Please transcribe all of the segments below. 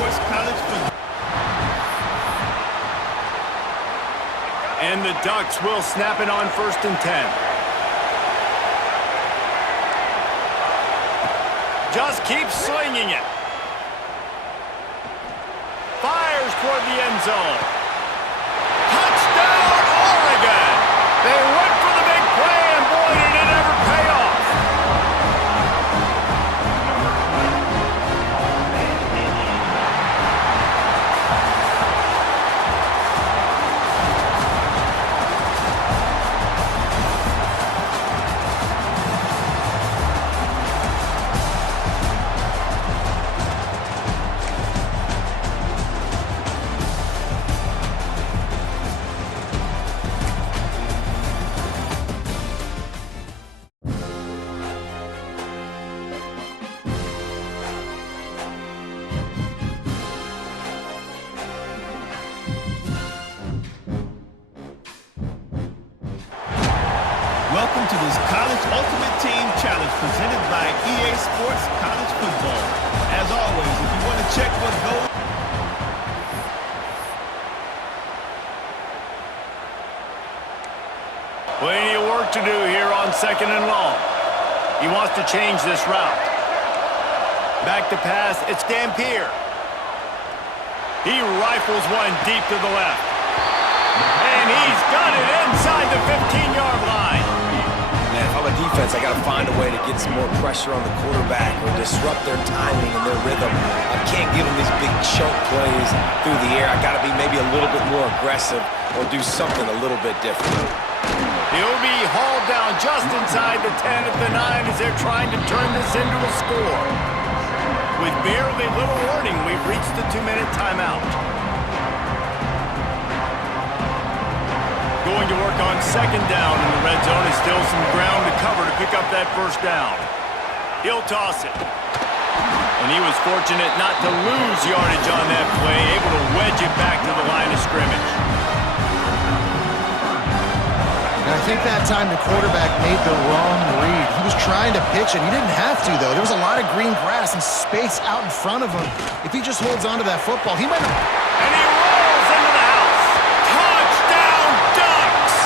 Sports College Football. And the Ducks will snap it on 1st and 10. Just keeps slinging it. Fires toward the end zone. Touchdown, Oregon! They went for the big play, and boy, did it ever pay off. Welcome to this College Ultimate Team Challenge presented by EA Sports College Football. As always, if you want to check what goes... Plenty of work to do here on 2nd and long. He wants to change this route. Back to pass, it's Dampier. He rifles one deep to the left. And he's got it inside the 15-yard line. Man, if I'm a defense, I got to find a way to get some more pressure on the quarterback or disrupt their timing and their rhythm. I can't give them these big chunk plays through the air. I got to be maybe a little bit more aggressive or do something a little bit different. He'll be hauled down just inside the 10 at the 9 as they're trying to turn this into a score. With barely little warning, we've reached the 2-minute timeout. Going to work on 2nd down in the red zone. Is still some ground to cover to pick up that 1st down. He'll toss it. And he was fortunate not to lose yardage on that play, able to wedge it back to the line of scrimmage. And I think that time the quarterback made the wrong read. He was trying to pitch it. He didn't have to, though. There was a lot of green grass and space out in front of him. If he just holds on to that football, he might have... And he rolls into the house. Touchdown, Ducks!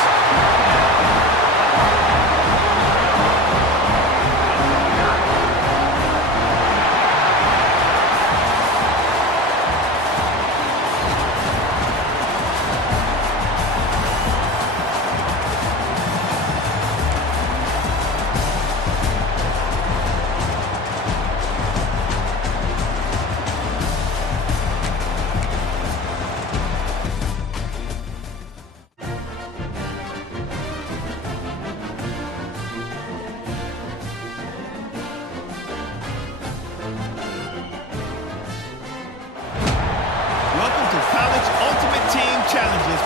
Welcome to College Ultimate Team Challenges.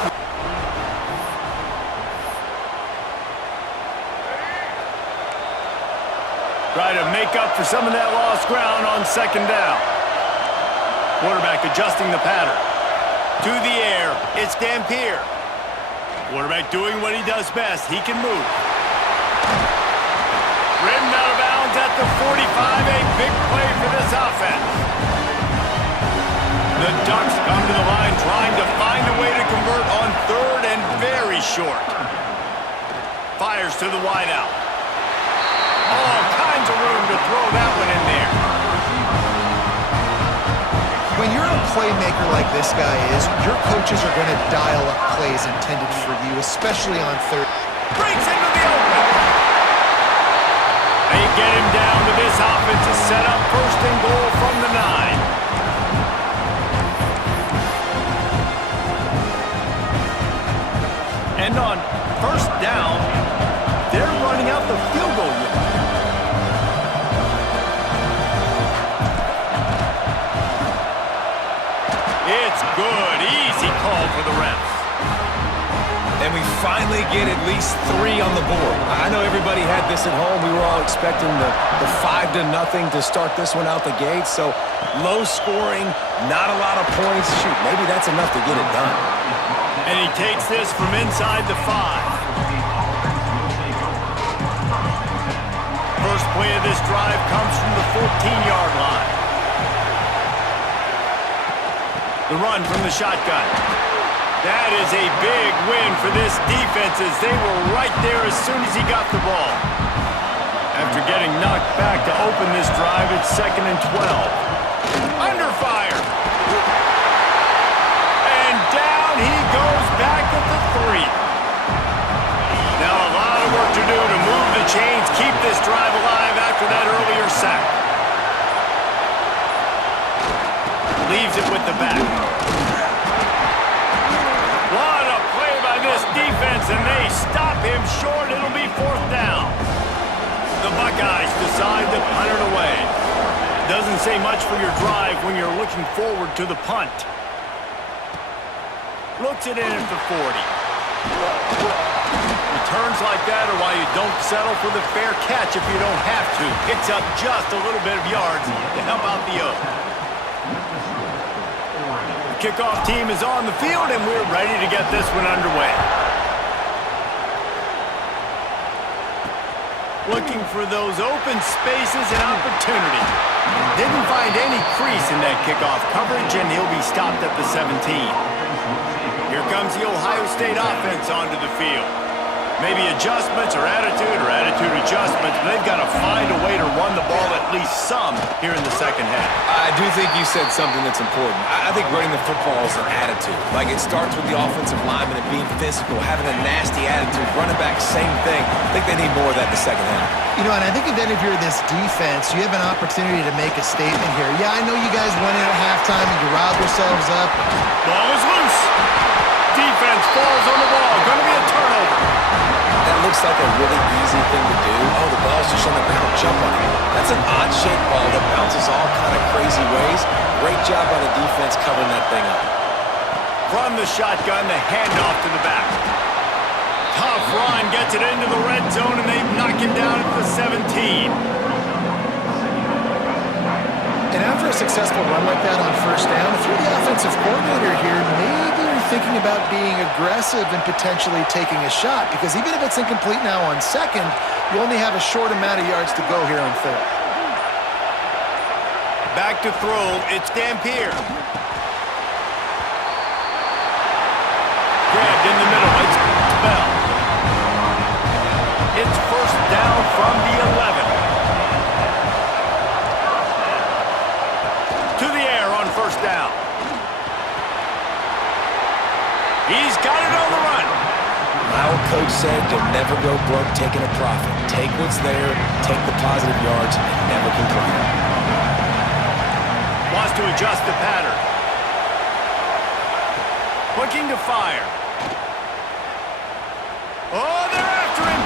Try to make up for some of that lost ground on 2nd down. Quarterback adjusting the pattern. To the air, it's Dampier. Quarterback doing what he does best. He can move. Rimmed out of bounds at the 45. A big play for this offense. The Ducks come to the line trying to find a way to convert on 3rd and very short. Fires to the wideout. All kinds of room to throw that one in there. When you're a playmaker like this guy is, your coaches are going to dial up plays intended for you, especially on 3rd. Breaks into the open. They get him down to this offense to set up 1st and goal from the 9. And on 1st down, they're running out the field goal unit. It's good. Easy call for the refs. And we finally get at least 3 on the board. I know everybody had this at home. We were all expecting the 5-0 to start this one out the gate. So low scoring, not a lot of points. Shoot, maybe that's enough to get it done. And he takes this from inside the 5. First play of this drive comes from the 14-yard line. The run from the shotgun. That is a big win for this defense as they were right there as soon as he got the ball. After getting knocked back to open this drive, it's 2nd and 12. Under fire. And down he goes back at the 3. Now a lot of work to do to move the chains, keep this drive alive after that earlier sack. Leaves it with the back. What a play by this defense, and they stop him short. It'll be 4th down. The Buckeyes decide to punt it away. Doesn't say much for your drive when you're looking forward to the punt. Looks it in at the 40. Returns like that are why you don't settle for the fair catch if you don't have to. Picks up just a little bit of yards to help out the O. The kickoff team is on the field, and we're ready to get this one underway. Looking for those open spaces and opportunity. Didn't find any crease in that kickoff coverage, and he'll be stopped at the 17. Here comes the Ohio State offense onto the field. Maybe adjustments or attitude adjustments, but they've got to find a way to run the ball at least some here in the second half. I do think you said something that's important. I think running the football is an attitude. Like, it starts with the offensive lineman and being physical, having a nasty attitude. Running back, same thing. I think they need more of that in the second half. You know, and I think then if you're this defense, you have an opportunity to make a statement here. Yeah, I know you guys went in at halftime and you riled yourselves up. Ball is loose. Defense falls on the ball. Going to be a turnover. That looks like a really easy thing to do. Oh, the ball's just on the ground. Jump on it. That's an odd-shaped ball that bounces all kind of crazy ways. Great job by the defense covering that thing up. From the shotgun, the handoff to the back. Tough run gets it into the red zone, and they knock him down at the 17. And after a successful run like that on 1st down, if you're the offensive coordinator here, maybe you're thinking about being aggressive and potentially taking a shot, because even if it's incomplete now on 2nd, you only have a short amount of yards to go here on 3rd. Back to throw, it's Dampier. Grabbed in the middle, it's Bell. It's 1st down from the 11. To the air on 1st down. He's got it on the run. My old coach said you'll never go broke taking a profit. Take what's there, take the positive yards, and never complain. Wants to adjust the pattern. Looking to fire. Oh, they're after him.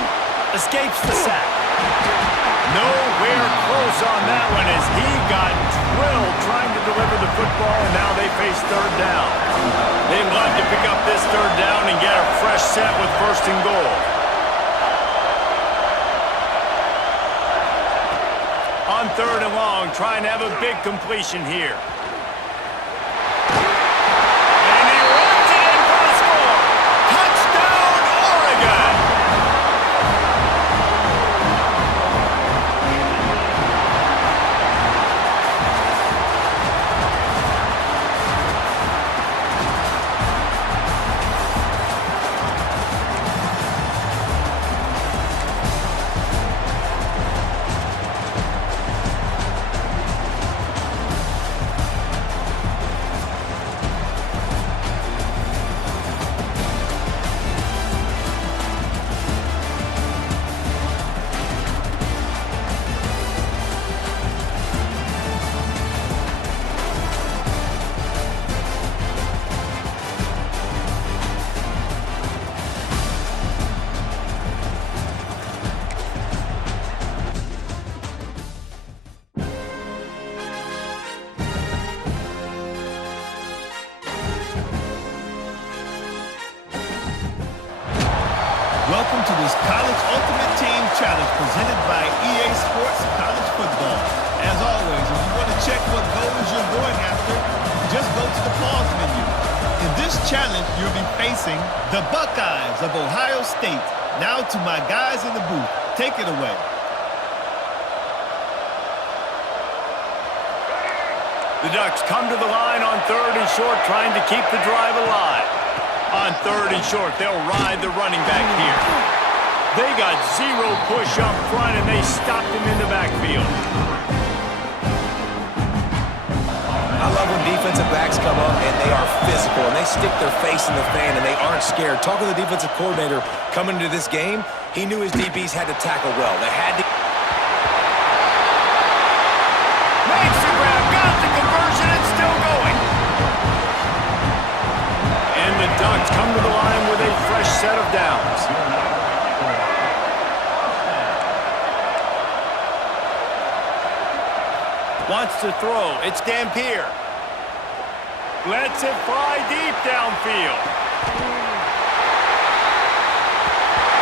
Escapes the sack. Nowhere close on that one as he got drilled trying to deliver the football, and now they face 3rd down. They'd love to pick up this 3rd down and get a fresh set with 1st and goal. On 3rd and long, trying to have a big completion here. And he runs it in for the score. Touchdown, Oregon! Welcome to this College Ultimate Team Challenge presented by EA Sports College Football. As always, if you want to check what goals you're going after, just go to the pause menu. In this challenge, you'll be facing the Buckeyes of Ohio State. Now to my guys in the booth. Take it away. The Ducks come to the line on 3rd and short, trying to keep the drive alive. On 3rd and short, they'll ride the running back here. They got 0 push up front, and they stopped him in the backfield. I love when defensive backs come up and they are physical and they stick their face in the fan and they aren't scared. Talking to the defensive coordinator coming into this game, he knew his DBs had to tackle well. They had to... Makes the grab, got the conversion, it's still going. And the Ducks come to the line with a fresh set of downs. Wants to throw, it's Dampier. Lets it fly deep downfield.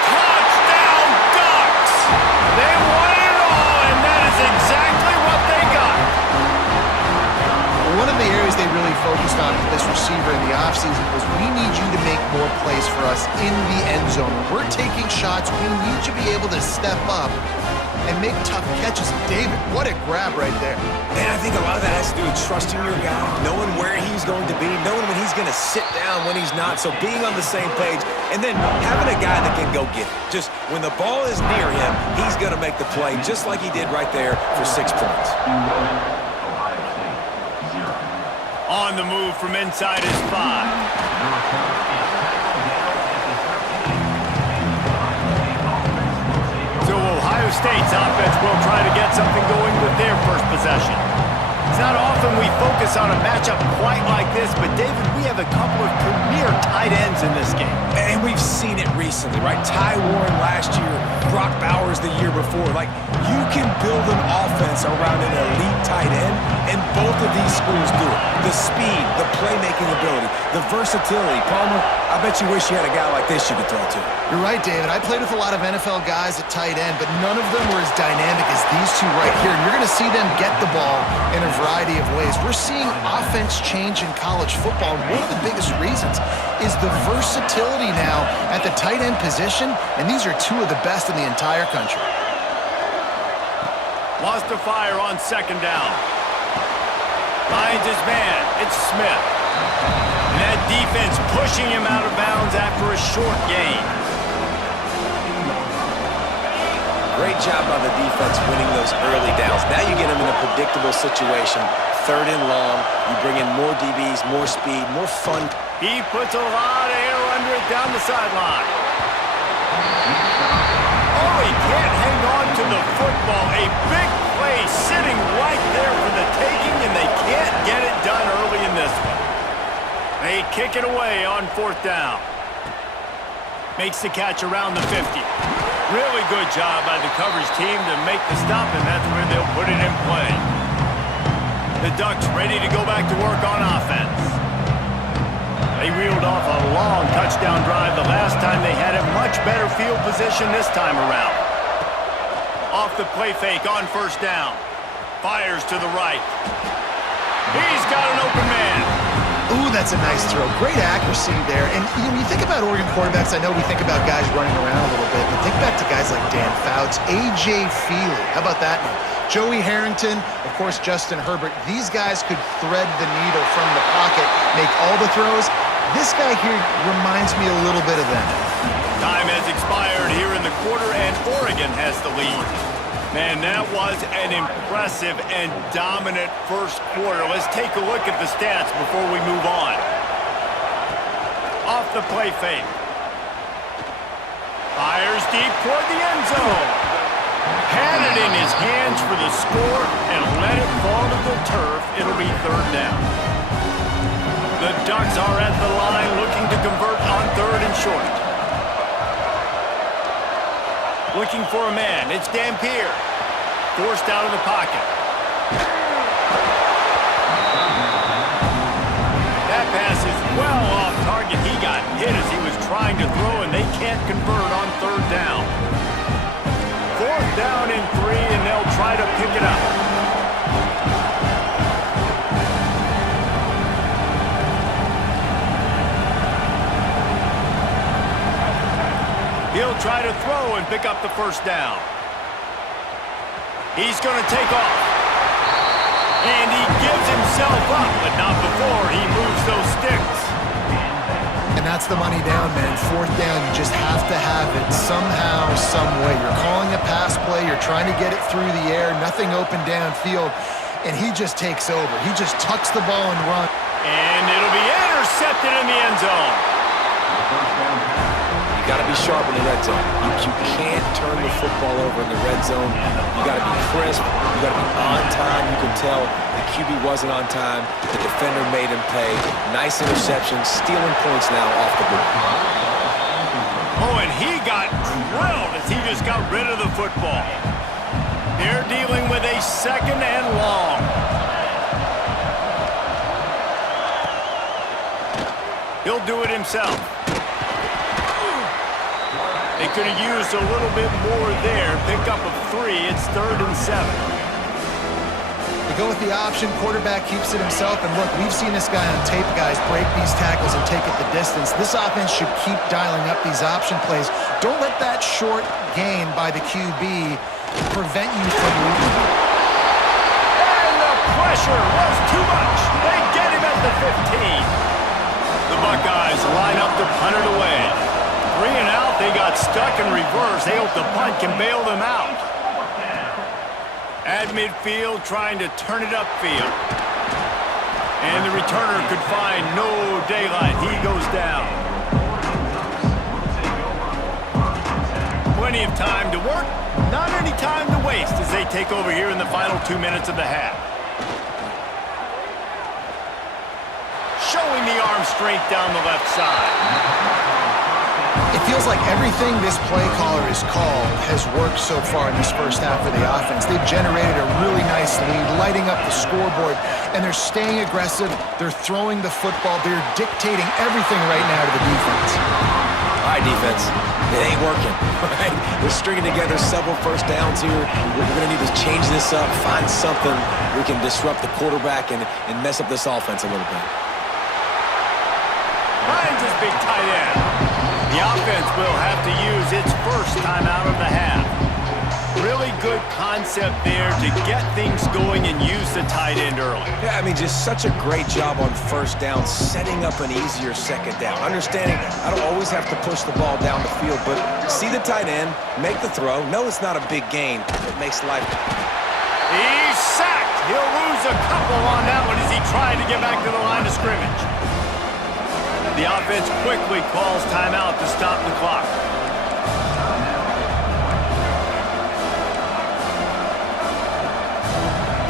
Touchdown, Ducks! They won it all, and that is exactly what they got. One of the areas they really focused on with this receiver in the offseason was we need you to make more plays for us in the end zone. When we're taking shots, we need you to be able to step up and make tough catches. David, what a grab right there. And I think a lot of that has to do with trusting your guy, knowing where he's going to be, knowing when he's going to sit down, when he's not. So being on the same page, and then having a guy that can go get it. Just when the ball is near him, he's going to make the play, just like he did right there for 6 points. On the move from inside his 5. Ohio State's offense will try to get something going with their first possession. It's not often we focus on a matchup quite like this, but David, we have a couple of premier tight ends in this game. And we've seen it recently, right? Ty Warren last year, Brock Bowers the year before. Like, you can build an offense around an elite tight end, and both of these schools do it. The speed, the playmaking ability, the versatility. Palmer, I bet you wish you had a guy like this you could throw to. You're right, David. I played with a lot of NFL guys at tight end, but none of them were as dynamic as these two right here. And you're going to see them get the ball in a variety of ways. We're seeing offense change in college football. And one of the biggest reasons is the versatility now at the tight end position, and these are two of the best in the entire country. Wants to fire on 2nd down. Finds his man. It's Smith. And that defense pushing him out of bounds after a short gain. Great job by the defense winning those early downs. Now you get them in a predictable situation. 3rd and long. You bring in more DBs, more speed, more fun. He puts a lot of air under it down the sideline. Oh, he can't hang on to the football. A big play sitting right there for the taking, and they can't get it done early in this one. They kick it away on 4th down. Makes the catch around the 50. Really good job by the coverage team to make the stop, and that's where they'll put it in play. The Ducks ready to go back to work on offense. They reeled off a long touchdown drive the last time they had a much better field position this time around. Off the play fake on 1st down. Fires to the right. He's got an open man. Ooh, that's a nice throw. Great accuracy there. And you think about Oregon quarterbacks, I know we think about guys running around a little bit, but think back to guys like Dan Fouts, A.J. Feely. How about that name? Joey Harrington, of course, Justin Herbert. These guys could thread the needle from the pocket, make all the throws. This guy here reminds me a little bit of them. Time has expired here in the quarter, and Oregon has the lead. Man, that was an impressive and dominant first quarter. Let's take a look at the stats before we move on. Off the play fake. Fires deep toward the end zone. Had it in his hands for the score and let it fall to the turf. It'll be 3rd down. The Ducks are at the line looking to convert on 3rd and short. Looking for a man. It's Dampier. Forced out of the pocket. That pass is well off target. He got hit as he was trying to throw, and they can't convert on 3rd down. 4th down and 3, and they'll try to pick it up. He'll try to throw and pick up the 1st down. He's going to take off. And he gives himself himself up, but not before he moves those sticks. And that's the money down, man. Fourth down, you just have to have it somehow, some way. You're calling a pass play. You're trying to get it through the air. Nothing open downfield. And he just takes over. He just tucks the ball and runs. And it'll be intercepted in the end zone. You got to be sharp in the red zone. You can't turn the football over in the red zone. You got to be crisp. You got to be on time. You can tell the QB wasn't on time. The defender made him pay. Nice interception, stealing points now off the board. Oh, and he got drilled as he just got rid of the football. They're dealing with a second and long. He'll do it himself. They could have used a little bit more there. Pick up of 3. It's 3rd and 7. They go with the option. Quarterback keeps it himself. And look, we've seen this guy on tape, guys, break these tackles and take it the distance. This offense should keep dialing up these option plays. Don't let that short gain by the QB prevent you from moving. And the pressure was too much. They get him at the 15. The Buckeyes line up to punt it away. 3 and out, they got stuck in reverse. They hope the punt can bail them out. At midfield, trying to turn it upfield. And the returner could find no daylight. He goes down. Plenty of time to work, not any time to waste as they take over here in the final 2 minutes of the half. Showing the arm strength down the left side. It feels like everything this play caller has called has worked so far in this first half of the offense. They've generated a really nice lead, lighting up the scoreboard, and they're staying aggressive. They're throwing the football. They're dictating everything right now to the defense. All right, defense. It ain't working, right? We're stringing together several first downs here. We're going to need to change this up, find something we can disrupt the quarterback and mess up this offense a little bit. Finds his big tight end. The offense will have to use its first timeout of the half. Really good concept there to get things going and use the tight end early. Yeah, I mean, just such a great job on first down, setting up an easier second down. Understanding I don't always have to push the ball down the field, but see the tight end, make the throw. No, it's not a big gain. It makes life. He's sacked. He'll lose a couple on that one as he tried to get back to the line of scrimmage. The offense quickly calls timeout to stop the clock.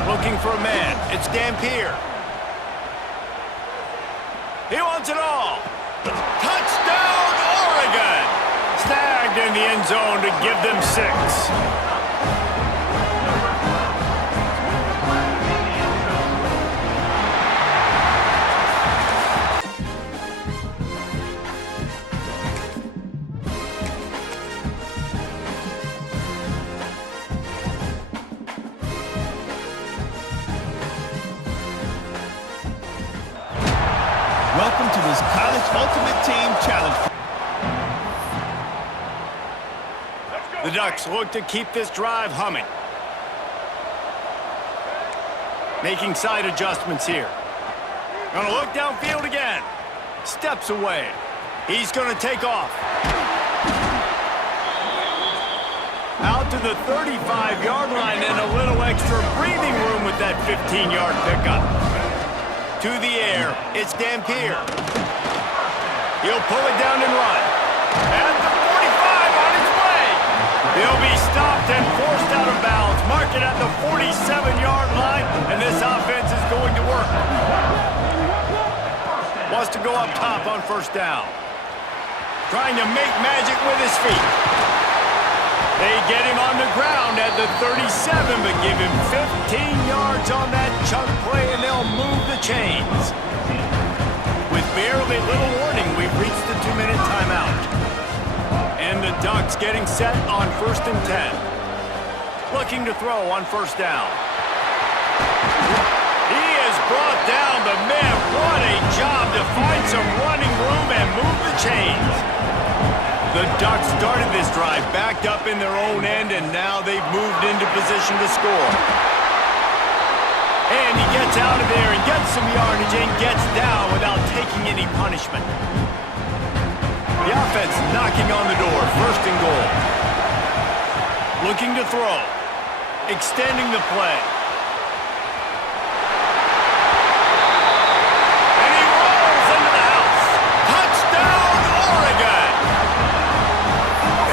Looking for a man. It's Dampier. He wants it all. Touchdown, Oregon! Snagged in the end zone to give them 6. Welcome to this College Ultimate Team Challenge. The Ducks look to keep this drive humming. Making side adjustments here. Gonna look downfield again. Steps away. He's gonna take off. Out to the 35-yard line and a little extra breathing room with that 15-yard pickup. To the air, it's Dampier. He'll pull it down and run. At the 45 on his way. He'll be stopped and forced out of bounds. Mark it at the 47-yard line, and this offense is going to work. Wants to go up top on first down. Trying to make magic with his feet. They get him on the ground at the 37, but give him 15 yards on that chunk play, and they'll move the chains. With barely little warning, we've reached the 2-minute timeout. And the Ducks getting set on 1st and 10. Looking to throw on first down. He has brought down the man. What a job to find some running room and move the chains. The Ducks started this drive backed up in their own end, and now they've moved into position to score. And he gets gets out of there and gets some yardage and gets down without taking any punishment. The offense knocking on the door, 1st and goal. Looking to throw. Extending the play. And he rolls into the house. Touchdown, Oregon!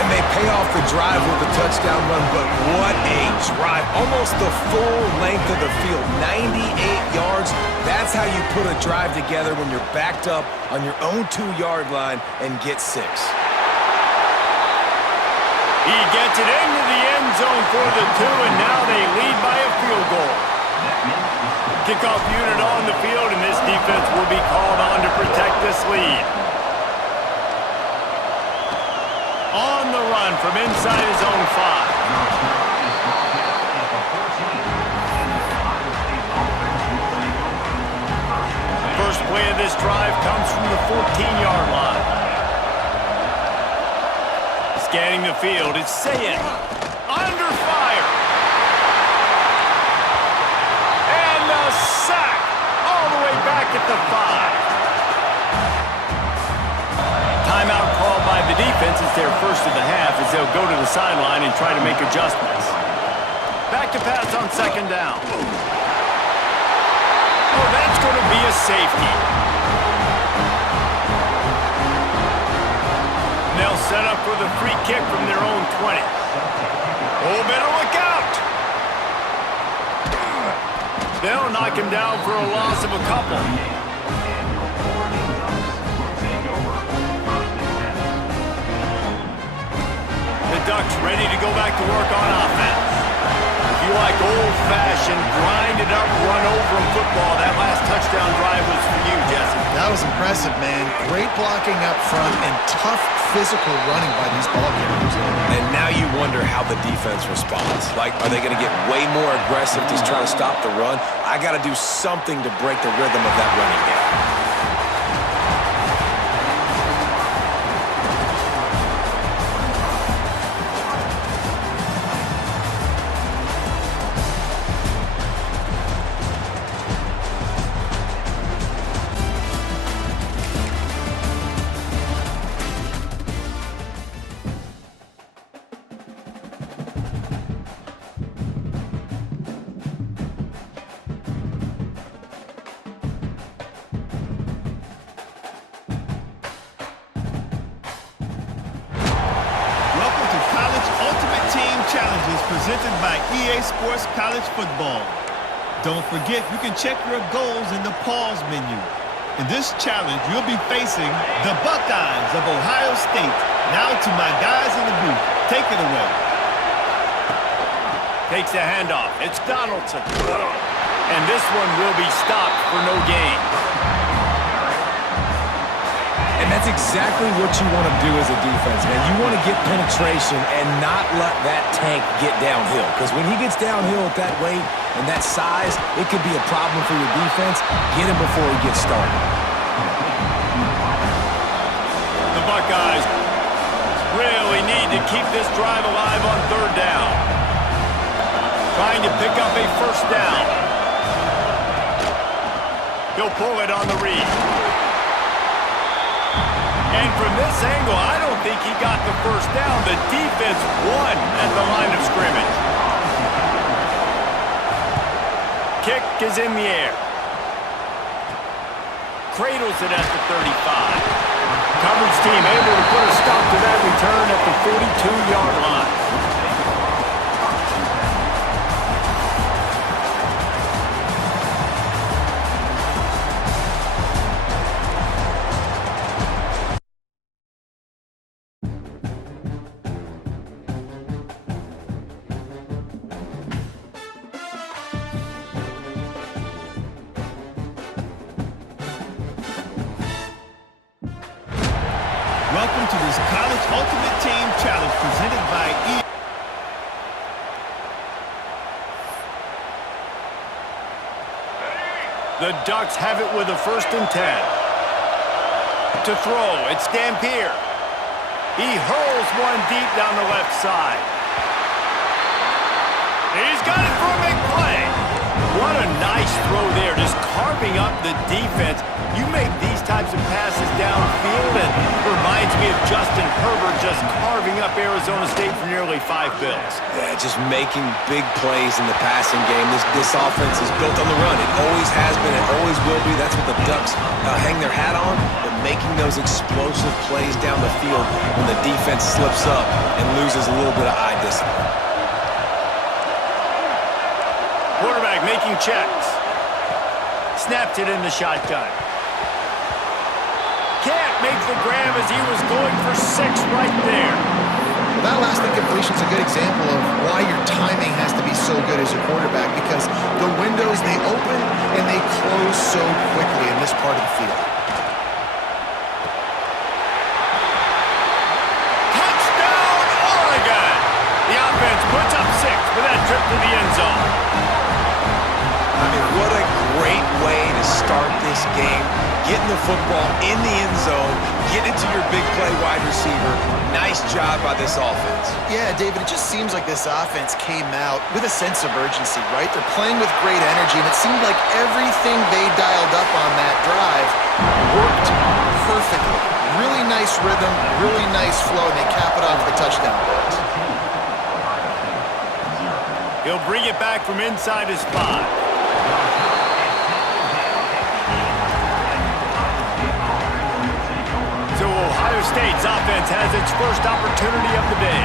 And they pay off the drive with a touchdown run, but what a drive. Almost the full length of the field, 98 yards. That's how you put a drive together when you're backed up on your own 2-yard line and get 6. He gets it into the end zone for the 2, and now they lead by a field goal. Kickoff unit on the field, and this defense will be called on to protect this lead. On the run from inside his own 5. First play of this drive comes from the 14-yard line. Scanning the field, it's Sayed. Under fire. And a sack all the way back at the 5. Timeout called by the defense. It's their first of the half as they'll go to the sideline and try to make adjustments. Back to pass on 2nd down. Oh, that's going to be a safety. They'll set up for the free kick from their own 20. Oh, better look out! They'll knock him down for a loss of a couple. The Ducks ready to go back to work on offense. If you like old-fashioned, grind-it-up, run-over football, that last touchdown drive was for you, Jesse. That was impressive, man. Great blocking up front and tough physical running by these ball carriers. And now you wonder how the defense responds. Like, are they going to get way more aggressive to try to stop the run? I got to do something to break the rhythm of that running game. Presented by EA Sports College Football. Don't forget, you can check your goals in the pause menu. In this challenge, you'll be facing the Buckeyes of Ohio State. Now to my guys in the booth. Take it away. Takes the handoff. It's Donaldson. And this one will be stopped for no gain. And that's exactly what you want to do as a defense, man. You want to get penetration and not let that tank get downhill. Because when he gets downhill at that weight and that size, it could be a problem for your defense. Get him before he gets started. The Buckeyes really need to keep this drive alive on 3rd down. Trying to pick up a 1st down. He'll pull it on the read. And from this angle, I don't think he got the 1st down. The defense won at the line of scrimmage. Kick is in the air. Cradles it at the 35. Coverage team able to put a stop to that return at the 42-yard line. Welcome to this College Ultimate Team Challenge presented by EA. The Ducks have it with a 1st and 10. To throw, it's Dampier. He hurls one deep down the left side. He's got it for a big play. What a Nice throw there, just carving up the defense. You make these types of passes downfield, and it reminds me of Justin Herbert just carving up Arizona State for nearly 5 bills. Yeah, just making big plays in the passing game. This offense is built on the run. It always has been. It always will be. That's what the Ducks hang their hat on. But making those explosive plays down the field when the defense slips up and loses a little bit of eye discipline. Quarterback making checks. Snapped it in the shotgun. Can't make the grab as he was going for 6 right there. Well, that last incompletion is a good example of why your timing has to be so good as a quarterback, because the windows, they open and they close so quickly in this part of the field. Touchdown, Oregon! The offense puts up 6 with that trip to the end zone. I mean, what a great way to start this game. Getting the football in the end zone, get it to your big play wide receiver. Nice job by this offense. Yeah, David, it just seems like this offense came out with a sense of urgency, right? They're playing with great energy, and it seemed like everything they dialed up on that drive worked perfectly. Really nice rhythm, really nice flow, and they cap it off with a touchdown pass. He'll bring it back from inside his 5. Ohio State's offense has its first opportunity of the day.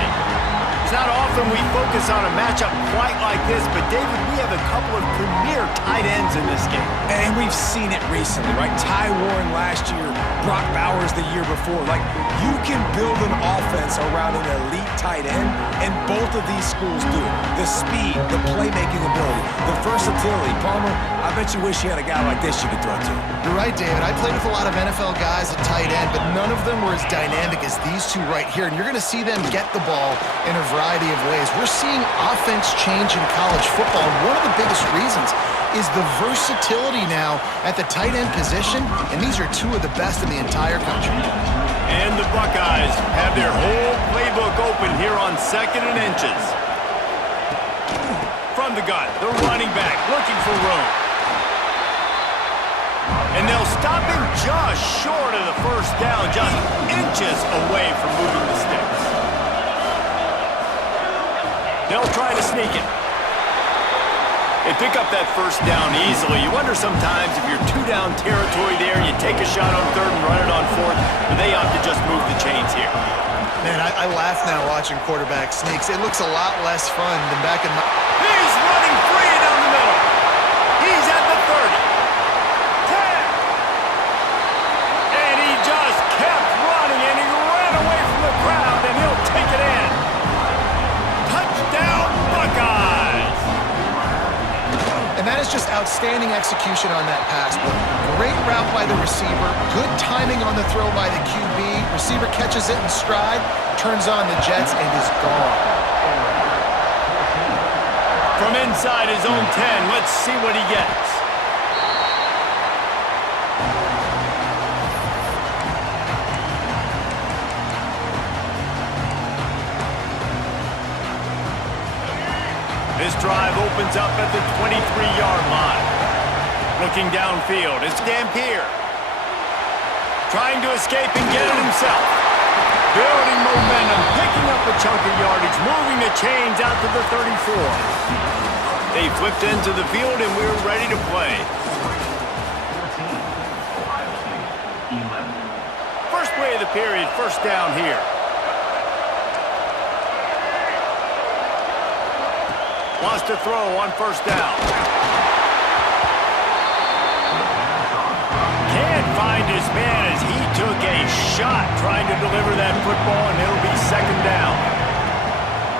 It's not often we focus on a matchup quite like this, but David, we have a couple of premier tight ends in this game. And we've seen it recently, right? Ty Warren last year, Brock Bowers the year before. Like, you can build an offense around an elite tight end, and both of these schools do. The speed, the playmaking ability, the versatility. Palmer, I bet you wish you had a guy like this you could throw to. You're right, David. I played with a lot of NFL guys at tight end, but none of them were as dynamic as these two right here. And you're going to see them get the ball in a variety of ways. We're seeing offense change in college football. And one of the biggest reasons is the versatility now at the tight end position. And these are two of the best in the entire country. And the Buckeyes have their whole playbook open here on 2nd and inches. From the gun, the running back looking for room. And they'll stop him just short of the first down, just inches away from moving the sticks. They'll try to sneak it. They pick up that first down easily. You wonder sometimes if you're 2-down territory there, you take a shot on 3rd and run it on 4th, but they opt to just move the chains here. Man, I laugh now watching quarterback sneaks. It looks a lot less fun than back in my... He's running free down the middle. He's at the 30. 10. And he just kept running, and he ran away from the crowd, and he'll take it in. Touchdown, Buckeyes. And that is just outstanding execution on that pass play. Great route by the receiver, good timing on the throw by the QB. Receiver catches it in stride, turns on the jets, and is gone. From inside his own 10, let's see what he gets. This drive opens up at the 23-yard line. Looking downfield, it's Dampier. Trying to escape and get it himself. Building momentum, picking up a chunk of yardage, moving the chains out to the 34. They flipped into the field, and we're ready to play. First play of the period, first down here. Wants to throw on first down. Can't find his man as he took a shot trying to deliver that football, and it'll be 2nd down.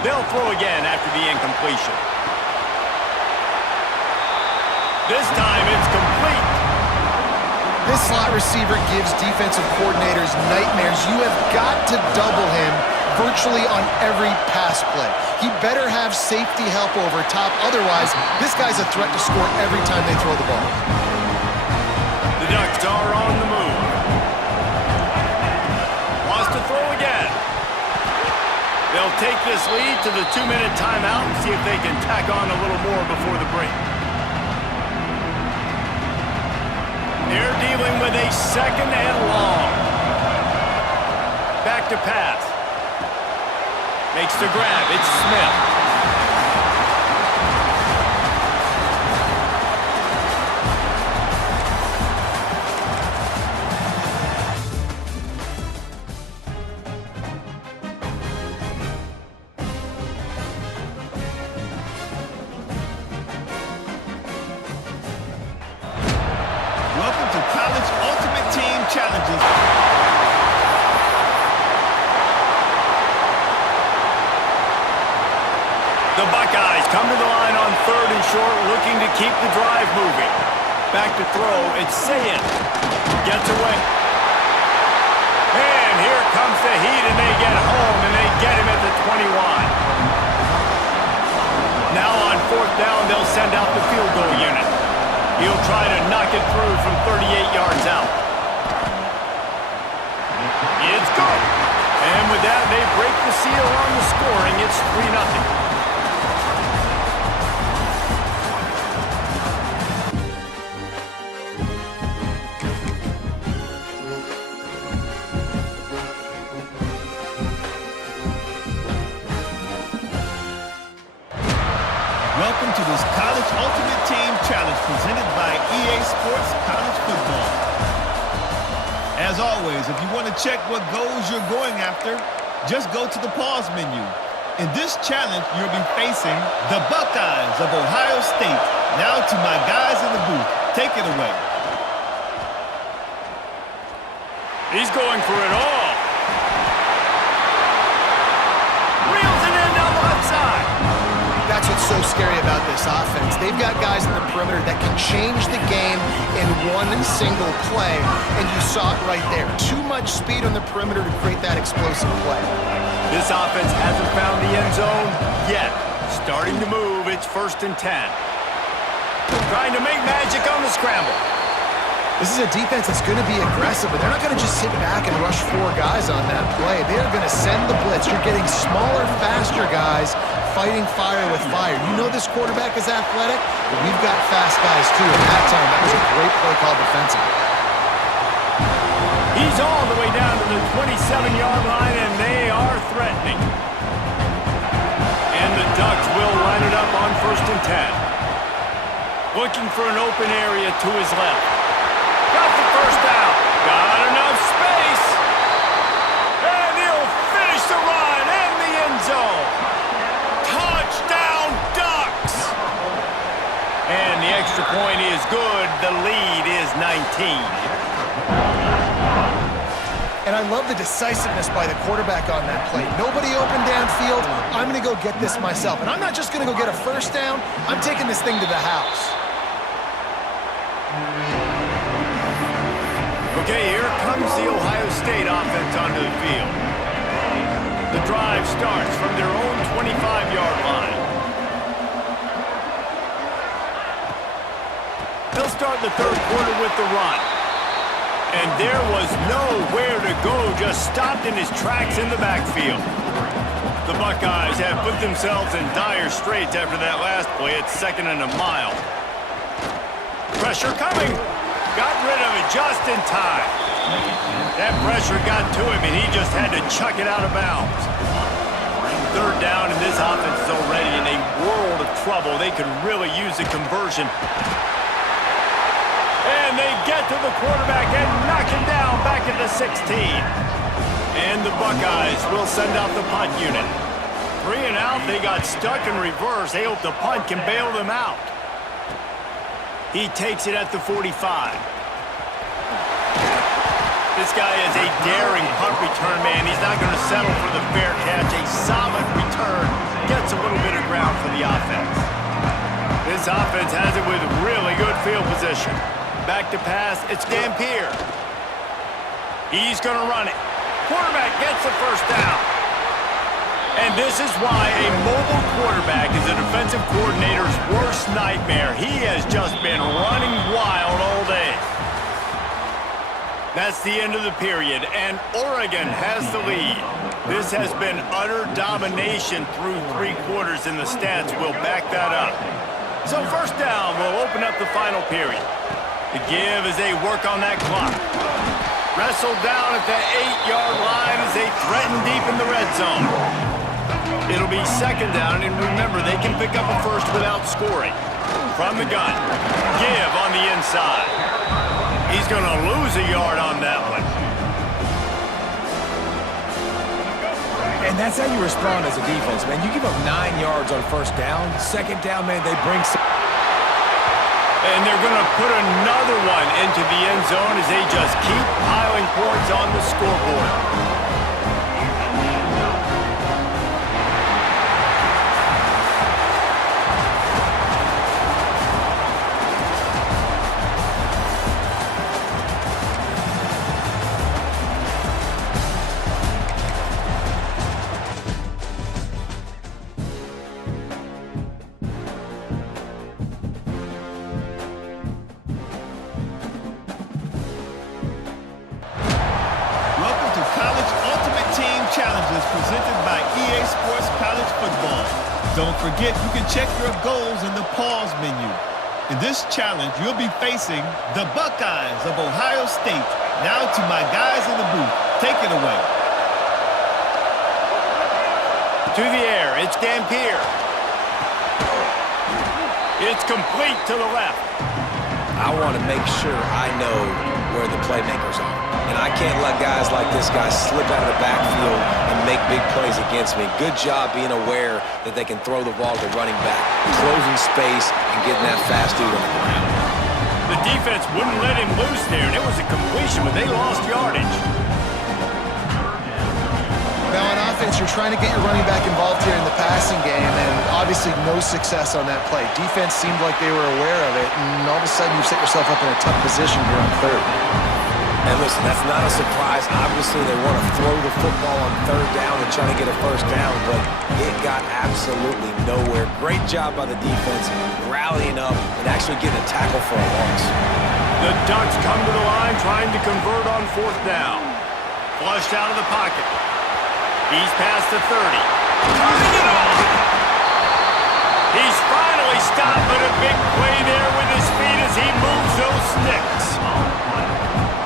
They'll throw again after the incompletion. This time it's complete. This slot receiver gives defensive coordinators nightmares. You have got to double him virtually on every pass play. He better have safety help over top. Otherwise, this guy's a threat to score every time they throw the ball. The Ducks are on the move. Wants to throw again. They'll take this lead to the 2-minute timeout and see if they can tack on a little more before the break. second and long. Back to pass. Makes the grab. It's Smith. Welcome to College Ultimate Team Challenges. The Buckeyes come to the line on 3rd and short, looking to keep the drive moving. Back to throw, it's Sayin. Gets away. And here comes the heat, and they get home, and they get him at the 21. Now on 4th down, they'll send out the field goal unit. He'll try to knock it through from 38 yards out. It's good. And with that, they break the seal on the scoring. It's 3-0. Welcome to this College Ultimate Team Challenge presented by EA Sports College Football. As always, if you want to check what goals you're going after, just go to the pause menu. In this challenge, you'll be facing the Buckeyes of Ohio State. Now to my guys in the booth. Take it away. He's going for it all. Reels it in down the left side. That's what's so scary about this offense. They've got guys in the perimeter that can change the game in one single play, and you saw it right there. Too much speed on the perimeter to create that explosive play. This offense hasn't found the end zone yet. Starting to move, it's 1st and 10. Trying to make magic on the scramble. This is a defense that's going to be aggressive, but they're not going to just sit back and rush 4 guys on that play. They're going to send the blitz. You're getting smaller, faster guys fighting fire with fire. You know this quarterback is athletic, but we've got fast guys too. At that time, that was a great play call defensively. He's all the way down to the 27-yard line, and they are threatening. And the Ducks will line it up on 1st and 10. Looking for an open area to his left. Got the 1st down. Got enough space. And he'll finish the run in the end zone. Touchdown, Ducks! And the extra point is good. The lead is 19. And I love the decisiveness by the quarterback on that play. Nobody open downfield. I'm going to go get this myself. And I'm not just going to go get a 1st down. I'm taking this thing to the house. Okay, here comes the Ohio State offense onto the field. The drive starts from their own 25-yard line. They'll start the 3rd quarter with the run. And there was nowhere to go, just stopped in his tracks in the backfield. The Buckeyes have put themselves in dire straits after that last play. It's 2nd and a mile. Pressure coming. Got rid of it just in time. That pressure got to him, and he just had to chuck it out of bounds. 3rd down, and this offense is already in a world of trouble. They could really use a conversion. And they get to the quarterback and knock him down back at the 16. And the Buckeyes will send out the punt unit. 3 and out, they got stuck in reverse. They hope the punt can bail them out. He takes it at the 45. This guy is a daring punt return man. He's not going to settle for the fair catch. A solid return. Gets a little bit of ground for the offense. This offense has it with really good field position. Back to pass. It's Dampier. He's going to run it. Quarterback gets the 1st down. And this is why a mobile quarterback is a defensive coordinator's worst nightmare. He has just been running wild all day. That's the end of the period, and Oregon has the lead. This has been utter domination through 3 quarters, and the stats will back that up. So 1st down will open up the final period. The give as they work on that clock. Wrestled down at the 8-yard line as they threaten deep in the red zone. It'll be second down, and remember, they can pick up a first without scoring. From the gun, give on the inside. He's going to lose a yard on that one. And that's how you respond as a defense, man. You give up 9 yards on first down. Second down, man, they bring some... And they're going to put another one into the end zone as they just keep piling points on the scoreboard. Presented by EA Sports College Football. Don't forget, you can check your goals in the pause menu. In this challenge, you'll be facing the Buckeyes of Ohio State. Now to my guys in the booth. Take it away. To the air, it's Dampier. It's complete to the left. I want to make sure I know where the playmakers are. And I can't let guys like this guy slip out of the backfield and make big plays against me. Good job being aware that they can throw the ball to running back, closing space, and getting that fast dude on the ground. The defense wouldn't let him loose there, and it was a completion, but they lost yardage. Now on offense, you're trying to get your running back involved here in the passing game, and obviously no success on that play. Defense seemed like they were aware of it, and all of a sudden you've set yourself up in a tough position here on third. And listen, that's not a surprise. Obviously, they want to throw the football on third down and try to get a first down, but it got absolutely nowhere. Great job by the defense, rallying up and actually getting a tackle for a loss. The Ducks come to the line trying to convert on fourth down. Flushed out of the pocket. He's past the 30. Turning it off! He's finally stopped, but a big play there with his feet as he moves those sticks.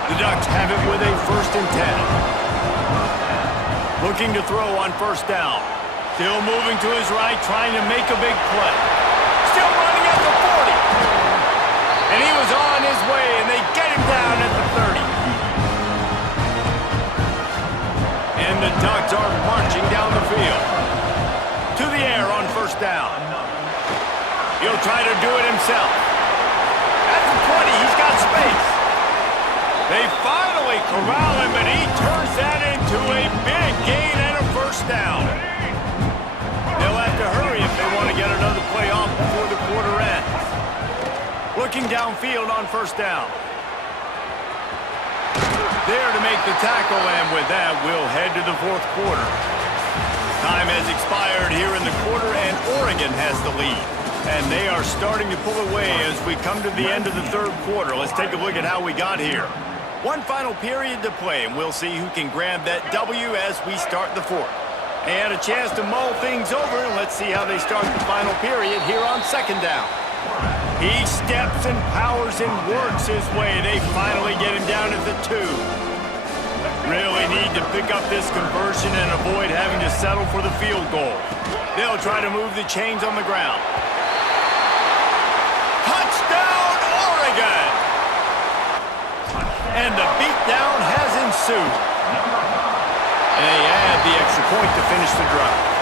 The Ducks have it with a 1st and 10. Looking to throw on first down. Still moving to his right, trying to make a big play. Still running at the 40. And he was on his way, and they get him down at the 30. And the Ducks are marching down the field. To the air on first down. He'll try to do it himself. At the 20, he's got space. They finally corral him, but he turns that into a big gain and a first down. They'll have to hurry if they want to get another play off before the quarter ends. Looking downfield on first down. There to make the tackle, and with that, we'll head to the fourth quarter. Time has expired here in the quarter, and Oregon has the lead. And they are starting to pull away as we come to the end of the third quarter. Let's take a look at how we got here. One final period to play, and we'll see who can grab that W as we start the fourth. And a chance to mull things over, and let's see how they start the final period here on second down. He steps and powers and works his way. They finally get him down at the 2. Really need to pick up this conversion and avoid having to settle for the field goal. They'll try to move the chains on the ground. Touchdown, Oregon! And the beatdown has ensued. And they add the extra point to finish the drive.